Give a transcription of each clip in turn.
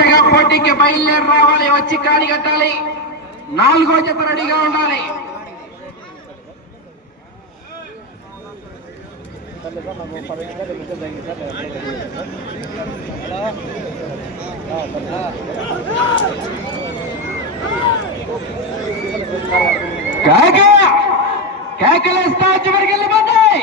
జతగా పోటీకి బయలుదేరి రావాలి వచ్చి కాడి కట్టాలి. నాలుగో జత రెడీగా ఉండాలి. కేక! కేకలేస్తా చివరికి వెళ్ళిపోతాయి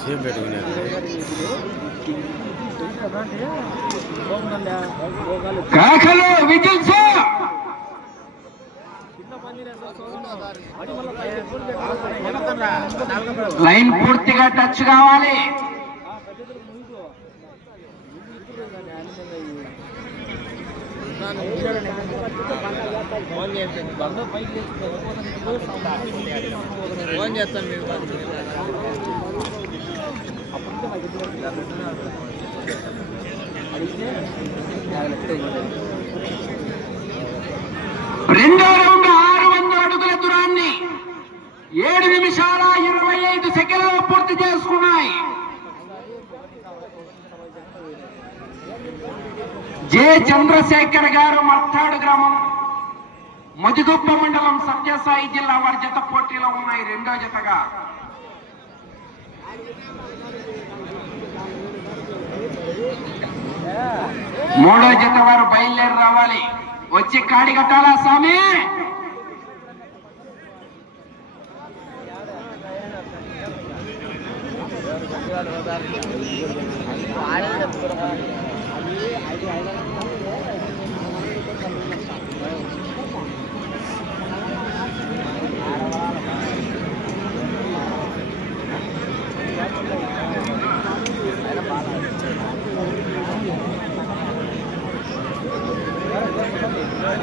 సేమ్ పెట్టుకున్నారు కేకలు విజిల్స్ లైన్ పూర్తిగా టచ్ కావాలి. ఫోన్ చేస్తాను మీరు రెండో రౌండ్ ఆరు వందల అడుగుల దూరాన్ని ఏడు నిమిషాల ఇరవై ఐదు సెకండ్లు పూర్తి చేసుకున్నాయి. జె. చంద్రశేఖర్ గారు మర్తాడు గ్రామం మదిగొప్ప మండలం సత్యసాయి జిల్లా వారి జత పోటీలో ఉన్నాయి రెండో జతగా. మూడో జత వారు బయలుదేరి రావాలి. వచ్చి కాడి కట్టాలా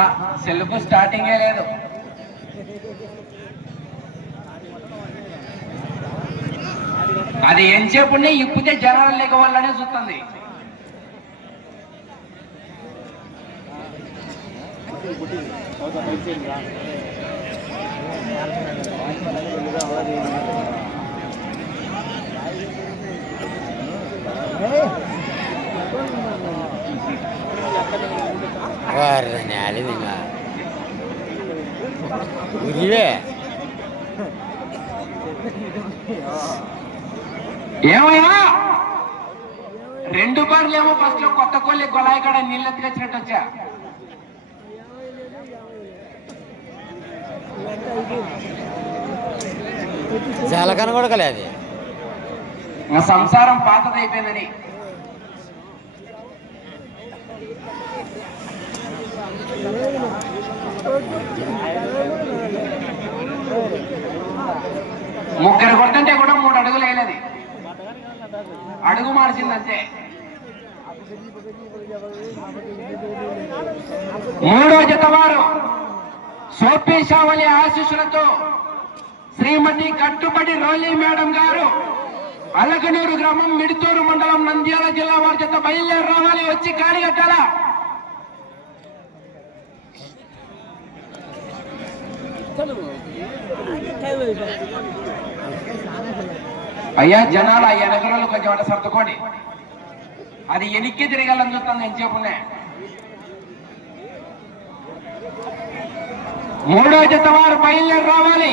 ఆహా సెల్ఫ్ స్టార్టింగే లేదు. అది ఎంతసేపు ఉండి ఇప్పితే జనాలు లేక వాళ్ళనే చూస్తుంది. ఉరివే. ఏమయ్యా? రెండు బార్లు ఏమో ఫస్ట్లో కొత్త కొల్లి గొలాయి కాడ నీళ్ళు ఎత్తుకొచ్చినట్టు వచ్చా? చాలా కనగొడకలే అది సంసారం పాతదైపోయిందని. ముగ్గురు కొట్టంటే కూడా మూడు అడుగులు వేయలేదు. అడుగు మార్చిందంతే. మూడో జతవారు సోపేశావళి ఆశీస్సులతో శ్రీమతి కట్టుబడి రోలీ మేడం గారు అలకనూరు గ్రామం మిడితూరు మండలం నంద్యాల జిల్లా వారి చేత బయలుదేరి రావాలి వచ్చి కాడిగట్టాలా అయ్యా జనాలు ఆ ఎనగరలు కొంచెం అట్ట సర్దుకోండి. అది ఎనిక్కి తిరగాలని చూస్తాను నేను చెప్పునే మూడో జత వారు బయలుదేరి రావాలి.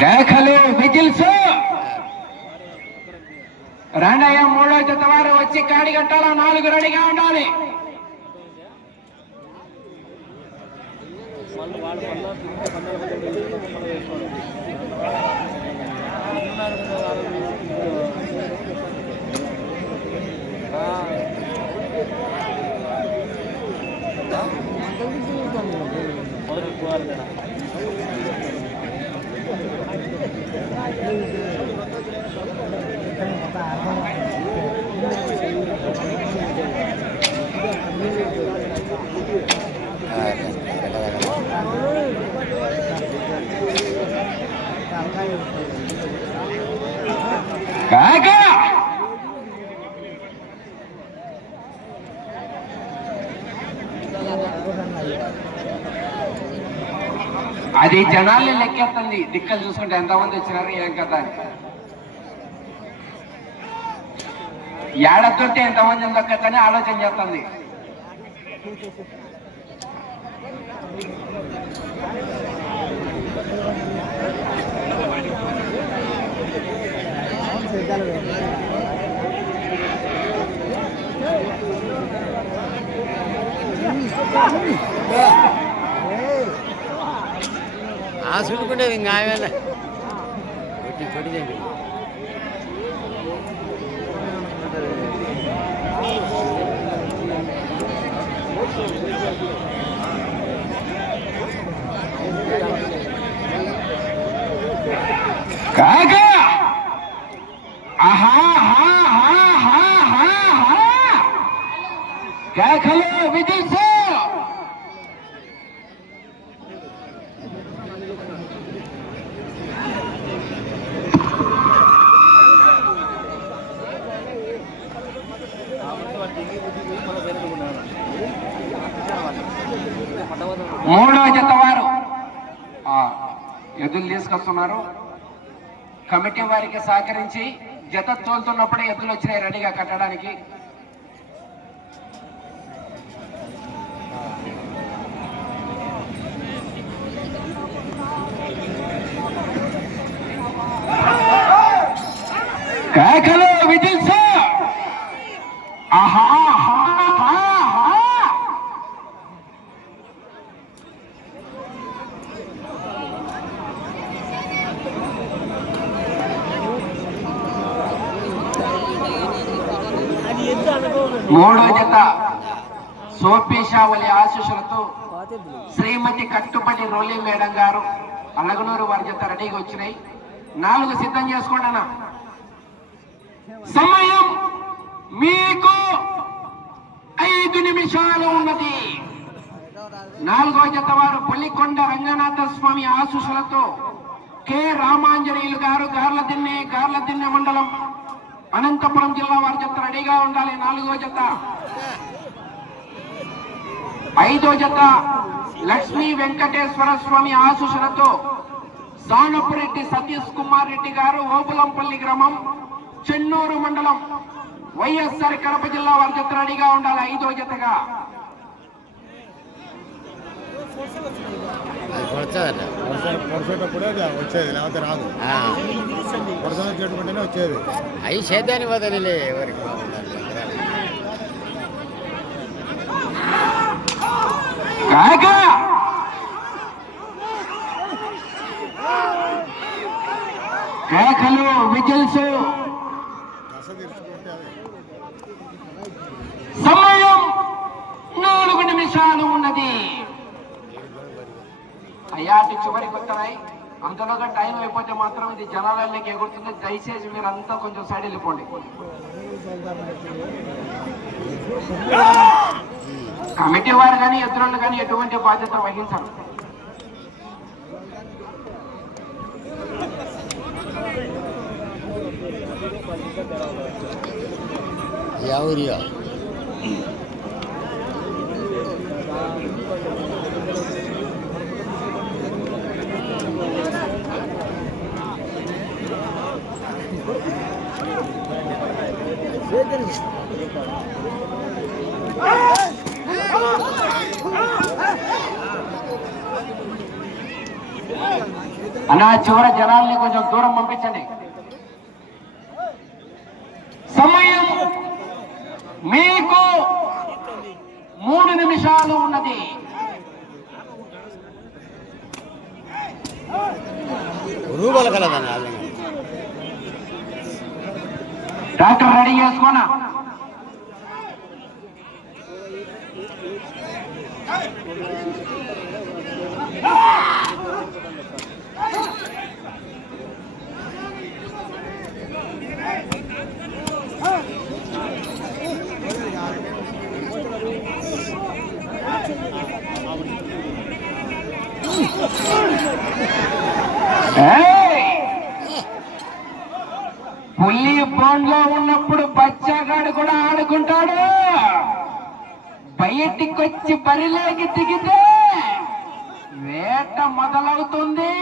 శాఖలు విజిల్స్. రండయ్య మూడో జత వారు వచ్చి కాడి కట్టాల నాలుగు రెడీగా ఉండాలి. Kakak. Kakak. అది జనాల్ని లెక్కేస్తుంది దిక్కలు చూసుకుంటే ఎంతమంది వచ్చినారు ఏం కదా అని ఏడతుంటే ఎంతమంది దక్కని ఆలోచన చేస్తుంది Yeah. ನಾನು ಸುಟ್ಕೊಂಡೇವಿ ಹಿಂಗೆ ಆಮೇಲೆ ಕೊಟ್ಟಿ ಕೊಟ್ಟಿದ್ದೇವೆ ಕಾಕಾ ಆಹಾ ಹಾ ಹಾ ಹಾ ಹಾ क्या खलो विजय से కమిటీ వారికి సహకరించి జత తోలుతున్నప్పుడే ఎద్దులు వచ్చినాయి రెడీగా కట్టడానికి. కేకలు విజిల్స్ ఆహా! మూడో జత సోపేశావలి ఆశీస్సులతో శ్రీమతి కట్టుబడి రోలి మేడం గారు అలగనూరు వారి జత రెడీగా వచ్చినాయి. నాలుగు సిద్ధం చేసుకోండి సమయం మీకు ఐదు నిమిషాలు ఉన్నది. నాలుగో జత వారు పులికొండ రంగనాథ స్వామి ఆశీస్సులతో కె రామాంజనేయులు గారు గార్ల గార్లదిన్నె గార్ల దిన్నె మండలం అనంతపురం జిల్లా వారి జత రెడీగా ఉండాలి. నాలుగో జత. ఐదో జత లక్ష్మీ వెంకటేశ్వర స్వామి ఆశీస్సులతో సానపురెడ్డి సతీష్ కుమార్ రెడ్డి గారు ఓపులంపల్లి గ్రామం చెన్నూరు మండలం వైఎస్ఆర్ కడప జిల్లా వారి జత రెడీగా ఉండాలి. ఐదో జతగా. అది కొడతాదట. పొడిచేటప్పుడే అది వచ్చేది లేకపోతే రాదు. పొడస వచ్చేటప్పుడేనే వచ్చేది. అవి సేద్యానికి పోతానులే ఎవరికి కేకలు విజిల్స్. సమయం నాలుగు నిమిషాలు ఉన్నది. అయ్యాటి చివరికి వస్తున్నాయి అంతలోగా టైం అయిపోతే మాత్రం ఇది జనాలలోకి ఎగురుతుంది. దయచేసి మీరు అంతా కొంచెం సైడ్ వెళ్ళిపోండి. కమిటీ వారు కానీ ఇతరులు కానీ ఎటువంటి బాధ్యత వహించరు. ఎవరియా అలా చివరి జనాల్ని కొంచెం దూరం పంపించండి. సమయం మీకు మూడు నిమిషాలు ఉన్నది. Doctor ready చేసుకోనా? పుల్లి బోన్లో ఉన్నప్పుడు బచ్చాగాడు కూడా ఆడుకుంటాడు. బయటికి వచ్చి బరిలోకి దిగితే వేట మొదలవుతుంది.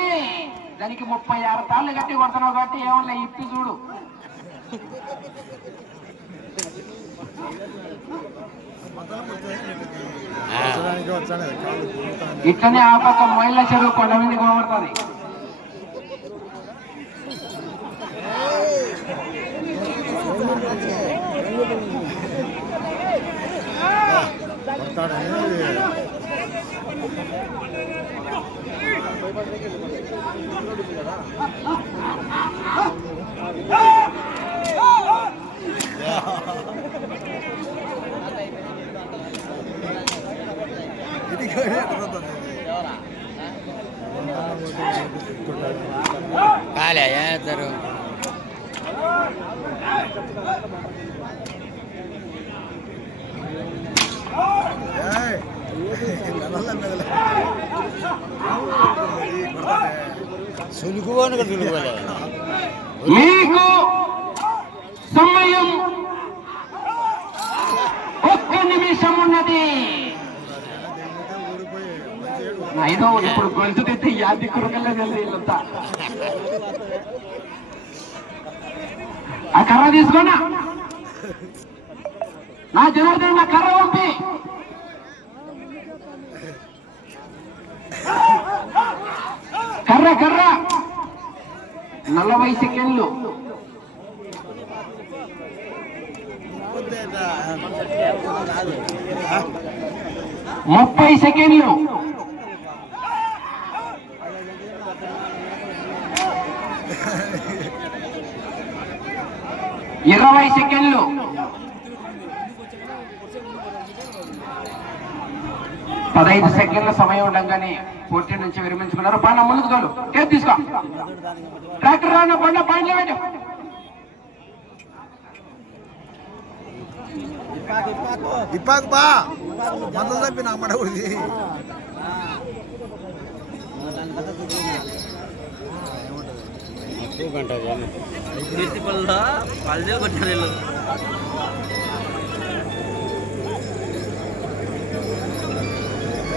దానికి ముప్పై ఆరు తాళ్ళు కట్టి కొడుతున్నావు కాబట్టి ఏమన్నా ఇప్పి చూడు. ఇట్లనే ఆ పక్క మొయిల చెరువు కొండ మీద పోబడుతుంది. కాలే కొడతాడే. సులుకుపోను కూడా సులుకోలే మీకు సమయం ఐదో ఇప్పుడు గొంతు తెచ్చి యాది కురకలే వెళ్ళి వీళ్ళంతా. ఆ కర్ర తీసుకోనా? నా జనార్దన్ నా కర్ర పంపి. కర్ర కర్ర. నలభై సెకండ్లు. ముప్పై సెకండ్లు ఇరవై సెకండ్లు పదహైదు సెకండ్ల సమయం ఉండగానే పోటీ నుంచి విరమించుకున్నారు. బాగా ముందుకు తోలు. కేసు తీసుకో. ట్రాక్టర్ రాన్న బండ పాయింట్లు పెట్టు. ఇప్పాకు బా మందలు తప్పి కొట్టారు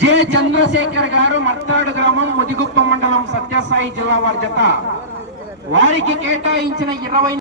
జె చంద్రశేఖర్ గారు మర్తాడు గ్రామం ముదిగుప్ప మండలం సత్యసాయి జిల్లా వారి జత. వారికి కేటాయించిన ఇరవై